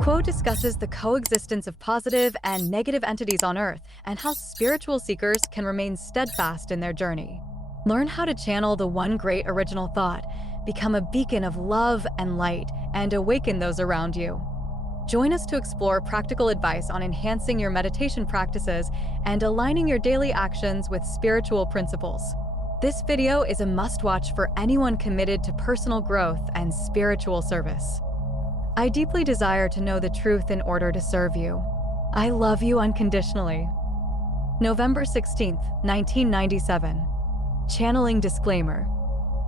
Quo discusses the coexistence of positive and negative entities on Earth and how spiritual seekers can remain steadfast in their journey. Learn how to channel the one great original thought, become a beacon of love and light, and awaken those around you. Join us to explore practical advice on enhancing your meditation practices and aligning your daily actions with spiritual principles. This video is a must-watch for anyone committed to personal growth and spiritual service. I deeply desire to know the truth in order to serve you. I love you unconditionally. November 16th, 1997. Channeling disclaimer.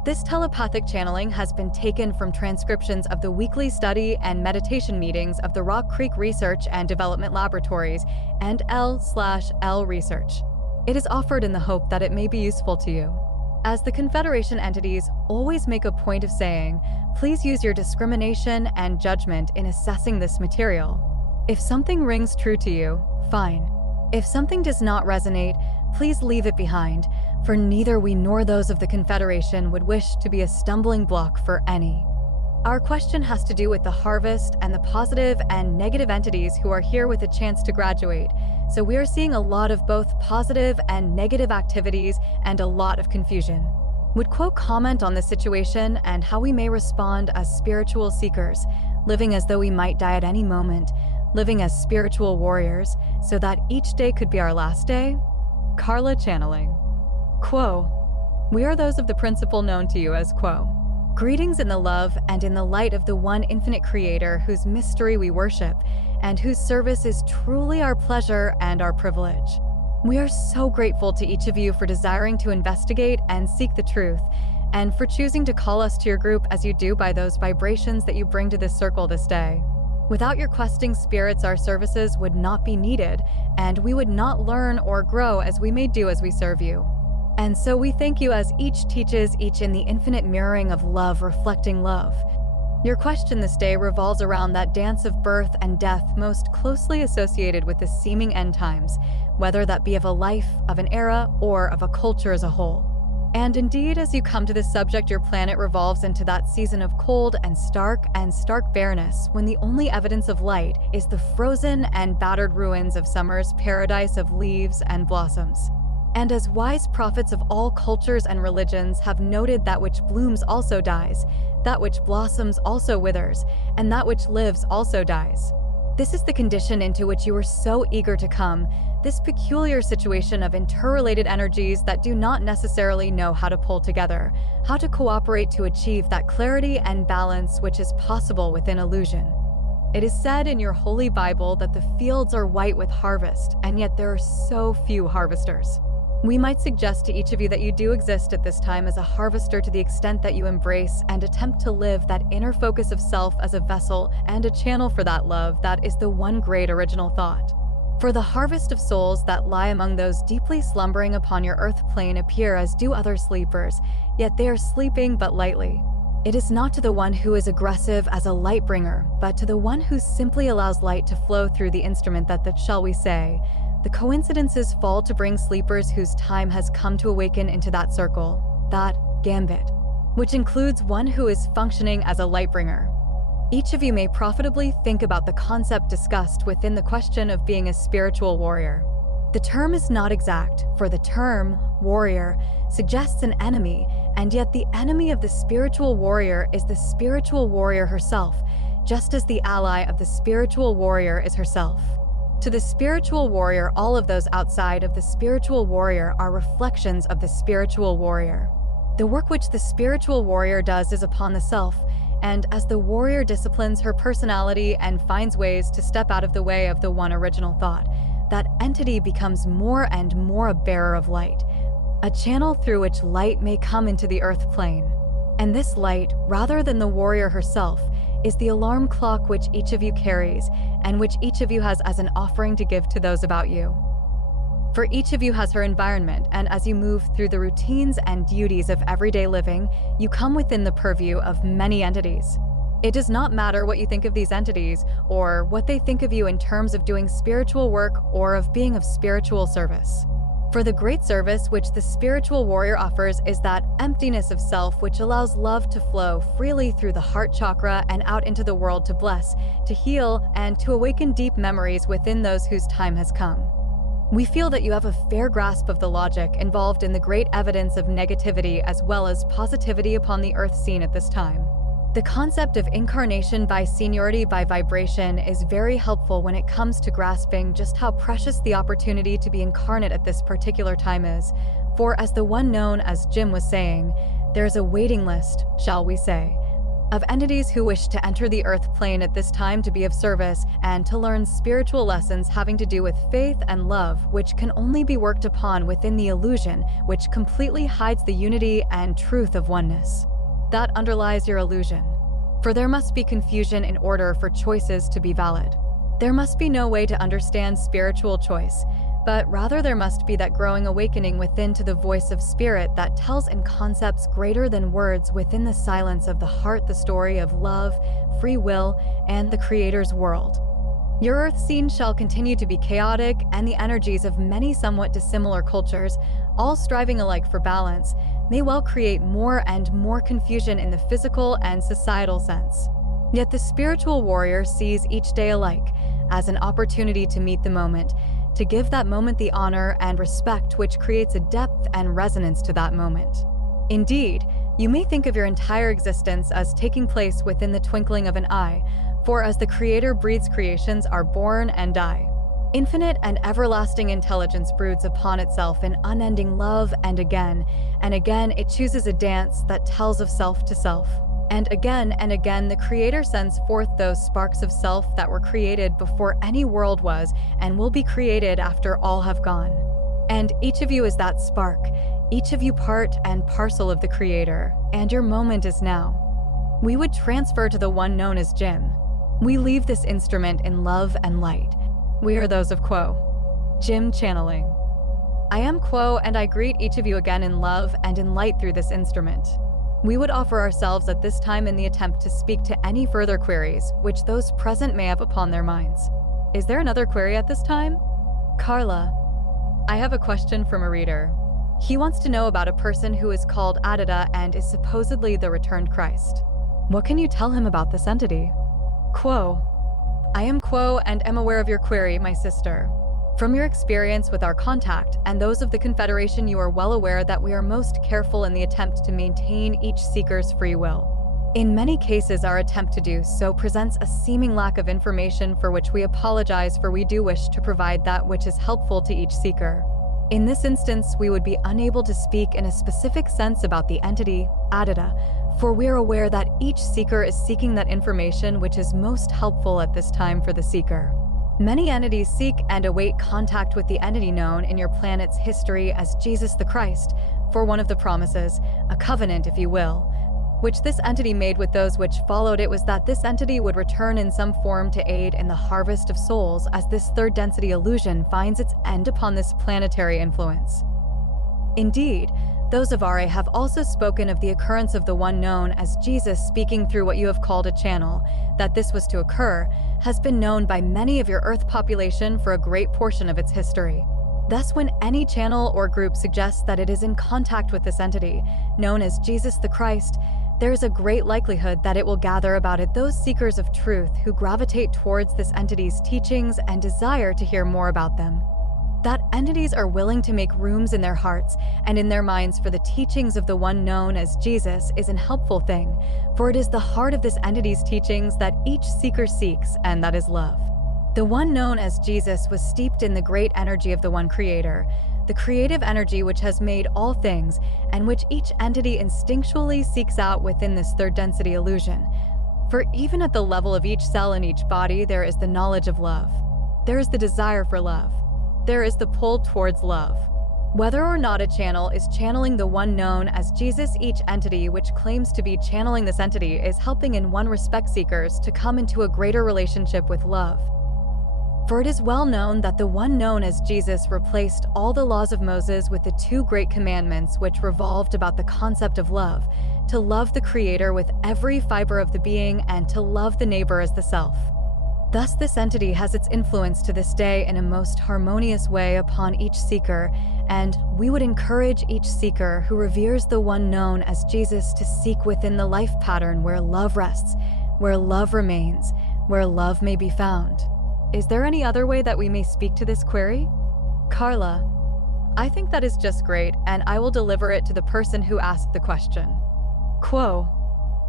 This telepathic channeling has been taken from transcriptions of the weekly study and meditation meetings of the Rock Creek Research and Development Laboratories and L/L Research. It is offered in the hope that it may be useful to you. As the Confederation entities always make a point of saying, please use your discrimination and judgment in assessing this material. If something rings true to you, fine. If something does not resonate, please leave it behind, for neither we nor those of the Confederation would wish to be a stumbling block for any. Our question has to do with the harvest and the positive and negative entities who are here with a chance to graduate, so we are seeing a lot of both positive and negative activities and a lot of confusion. Would Quo comment on the situation and how we may respond as spiritual seekers, living as though we might die at any moment, living as spiritual warriors, so that each day could be our last day? Carla channeling. Quo. We are those of the principle known to you as Quo. Greetings in the love and in the light of the one infinite creator whose mystery we worship and whose service is truly our pleasure and our privilege. We are so grateful to each of you for desiring to investigate and seek the truth, and for choosing to call us to your group as you do by those vibrations that you bring to this circle this day. Without your questing spirits, our services would not be needed, and we would not learn or grow as we may do as we serve you. And so we thank you as each teaches each in the infinite mirroring of love reflecting love. Your question this day revolves around that dance of birth and death most closely associated with the seeming end times, whether that be of a life, of an era, or of a culture as a whole. And indeed, as you come to this subject, your planet revolves into that season of cold and stark bareness, when the only evidence of light is the frozen and battered ruins of summer's paradise of leaves and blossoms. And as wise prophets of all cultures and religions have noted, that which blooms also dies, that which blossoms also withers, and that which lives also dies. This is the condition into which you were so eager to come, this peculiar situation of interrelated energies that do not necessarily know how to pull together, how to cooperate to achieve that clarity and balance which is possible within illusion. It is said in your holy Bible that the fields are white with harvest, and yet there are so few harvesters. We might suggest to each of you that you do exist at this time as a harvester to the extent that you embrace and attempt to live that inner focus of self as a vessel and a channel for that love that is the one great original thought. For the harvest of souls that lie among those deeply slumbering upon your earth plane appear as do other sleepers, yet they are sleeping but lightly. It is not to the one who is aggressive as a light bringer, but to the one who simply allows light to flow through the instrument that shall we say, the coincidences fall to bring sleepers whose time has come to awaken into that circle, that gambit, which includes one who is functioning as a light bringer. Each of you may profitably think about the concept discussed within the question of being a spiritual warrior. The term is not exact, for the term, warrior, suggests an enemy, and yet the enemy of the spiritual warrior is the spiritual warrior herself, just as the ally of the spiritual warrior is herself. To the spiritual warrior, all of those outside of the spiritual warrior are reflections of the spiritual warrior. The work which the spiritual warrior does is upon the self, and as the warrior disciplines her personality and finds ways to step out of the way of the one original thought, that entity becomes more and more a bearer of light, a channel through which light may come into the earth plane. And this light, rather than the warrior herself, is the alarm clock which each of you carries and which each of you has as an offering to give to those about you. For each of you has her environment, and as you move through the routines and duties of everyday living, you come within the purview of many entities. It does not matter what you think of these entities or what they think of you in terms of doing spiritual work or of being of spiritual service. For the great service which the spiritual warrior offers is that emptiness of self which allows love to flow freely through the heart chakra and out into the world to bless, to heal, and to awaken deep memories within those whose time has come. We feel that you have a fair grasp of the logic involved in the great evidence of negativity as well as positivity upon the earth scene at this time. The concept of incarnation by seniority by vibration is very helpful when it comes to grasping just how precious the opportunity to be incarnate at this particular time is. For as the one known as Jim was saying, there is a waiting list, shall we say, of entities who wish to enter the earth plane at this time to be of service and to learn spiritual lessons having to do with faith and love, which can only be worked upon within the illusion which completely hides the unity and truth of oneness. That underlies your illusion. For there must be confusion in order for choices to be valid. There must be no way to understand spiritual choice, but rather there must be that growing awakening within to the voice of spirit that tells in concepts greater than words within the silence of the heart the story of love, free will, and the Creator's world. Your earth scene shall continue to be chaotic, and the energies of many somewhat dissimilar cultures, all striving alike for balance, may well create more and more confusion in the physical and societal sense. Yet the spiritual warrior sees each day alike as an opportunity to meet the moment, to give that moment the honor and respect which creates a depth and resonance to that moment. Indeed, you may think of your entire existence as taking place within the twinkling of an eye, for as the Creator breeds creations are born and die. Infinite and everlasting intelligence broods upon itself in unending love, and again it chooses a dance that tells of self to self. And again the Creator sends forth those sparks of self that were created before any world was and will be created after all have gone. And each of you is that spark, each of you part and parcel of the Creator, and your moment is now. We would transfer to the one known as Jim. We leave this instrument in love and light. We are those of Quo. Jim channeling. I am Quo, and I greet each of you again in love and in light through this instrument. We would offer ourselves at this time in the attempt to speak to any further queries which those present may have upon their minds. Is there another query at this time? Carla. I have a question from a reader. He wants to know about a person who is called Adida and is supposedly the returned Christ. What can you tell him about this entity? Quo. I am Quo and am aware of your query, my sister. From your experience with our contact and those of the Confederation, you are well aware that we are most careful in the attempt to maintain each seeker's free will. In many cases, our attempt to do so presents a seeming lack of information for which we apologize, for we do wish to provide that which is helpful to each seeker. In this instance, we would be unable to speak in a specific sense about the entity, Adida, for we are aware that each seeker is seeking that information which is most helpful at this time for the seeker. Many entities seek and await contact with the entity known in your planet's history as Jesus the Christ, for one of the promises, a covenant if you will, which this entity made with those which followed it was that this entity would return in some form to aid in the harvest of souls as this third density illusion finds its end upon this planetary influence. Indeed, those of RA have also spoken of the occurrence of the one known as Jesus speaking through what you have called a channel. That this was to occur has been known by many of your Earth population for a great portion of its history. Thus, when any channel or group suggests that it is in contact with this entity, known as Jesus the Christ, there is a great likelihood that it will gather about it those seekers of truth who gravitate towards this entity's teachings and desire to hear more about them. That entities are willing to make rooms in their hearts and in their minds for the teachings of the one known as Jesus is an helpful thing, for it is the heart of this entity's teachings that each seeker seeks, and that is love. The one known as Jesus was steeped in the great energy of the one Creator, the creative energy which has made all things and which each entity instinctually seeks out within this third density illusion. For even at the level of each cell in each body, there is the knowledge of love. There is the desire for love. There is the pull towards love. Whether or not a channel is channeling the one known as Jesus, each entity which claims to be channeling this entity is helping in one respect seekers to come into a greater relationship with love. For it is well known that the one known as Jesus replaced all the laws of Moses with the two great commandments which revolved about the concept of love, to love the Creator with every fiber of the being and to love the neighbor as the self. Thus, this entity has its influence to this day in a most harmonious way upon each seeker, and we would encourage each seeker who reveres the one known as Jesus to seek within the life pattern where love rests, where love remains, where love may be found. Is there any other way that we may speak to this query? Carla, I think that is just great, and I will deliver it to the person who asked the question. Quo,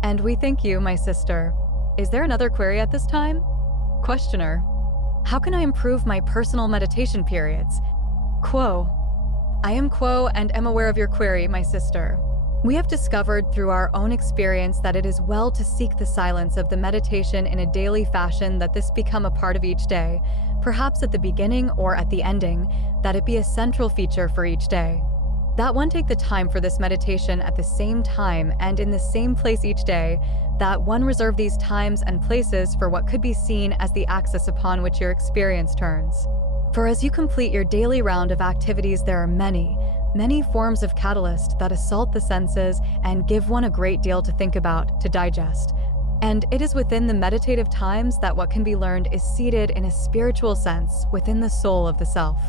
and we thank you, my sister. Is there another query at this time? Questioner, how can I improve my personal meditation periods? Quo, I am Quo and am aware of your query, my sister. We have discovered through our own experience that it is well to seek the silence of the meditation in a daily fashion, that this become a part of each day, perhaps at the beginning or at the ending, that it be a central feature for each day. That one take the time for this meditation at the same time and in the same place each day, that one reserve these times and places for what could be seen as the axis upon which your experience turns. For as you complete your daily round of activities, there are many forms of catalyst that assault the senses and give one a great deal to think about, to digest. And it is within the meditative times that what can be learned is seated in a spiritual sense within the soul of the self.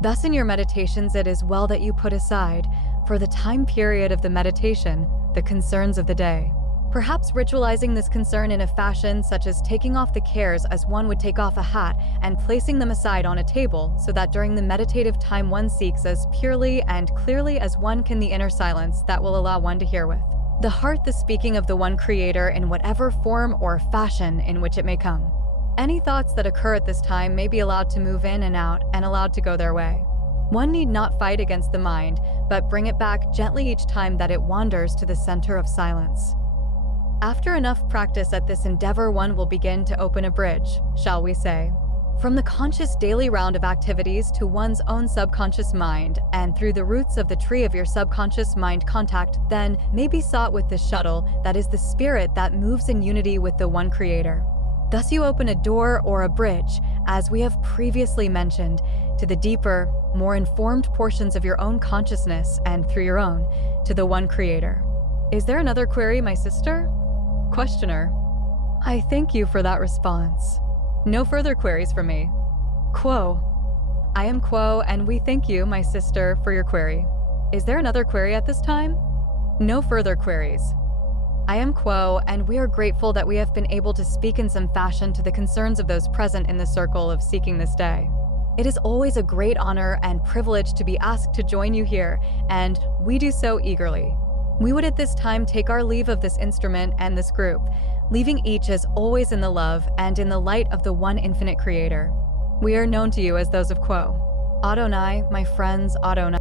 Thus, in your meditations, it is well that you put aside, for the time period of the meditation, the concerns of the day. Perhaps ritualizing this concern in a fashion such as taking off the cares as one would take off a hat and placing them aside on a table, so that during the meditative time one seeks as purely and clearly as one can the inner silence that will allow one to hear with the heart the speaking of the one creator in whatever form or fashion in which it may come. Any thoughts that occur at this time may be allowed to move in and out and allowed to go their way. One need not fight against the mind, but bring it back gently each time that it wanders to the center of silence. After enough practice at this endeavor, one will begin to open a bridge, shall we say, from the conscious daily round of activities to one's own subconscious mind, and through the roots of the tree of your subconscious mind, contact then may be sought with the shuttle that is the spirit that moves in unity with the one creator. Thus you open a door or a bridge, as we have previously mentioned, to the deeper, more informed portions of your own consciousness, and through your own, to the one creator. Is there another query, my sister? Questioner, I thank you for that response. No further queries from me. Quo, I am Quo, and we thank you, my sister, for your query. Is there another query at this time? No further queries. I am Quo, and we are grateful that we have been able to speak in some fashion to the concerns of those present in the circle of seeking this day. It is always a great honor and privilege to be asked to join you here, and we do so eagerly. We would at this time take our leave of this instrument and this group, leaving each as always in the love and in the light of the one infinite creator. We are known to you as those of Quo. Adonai, my friends, Adonai.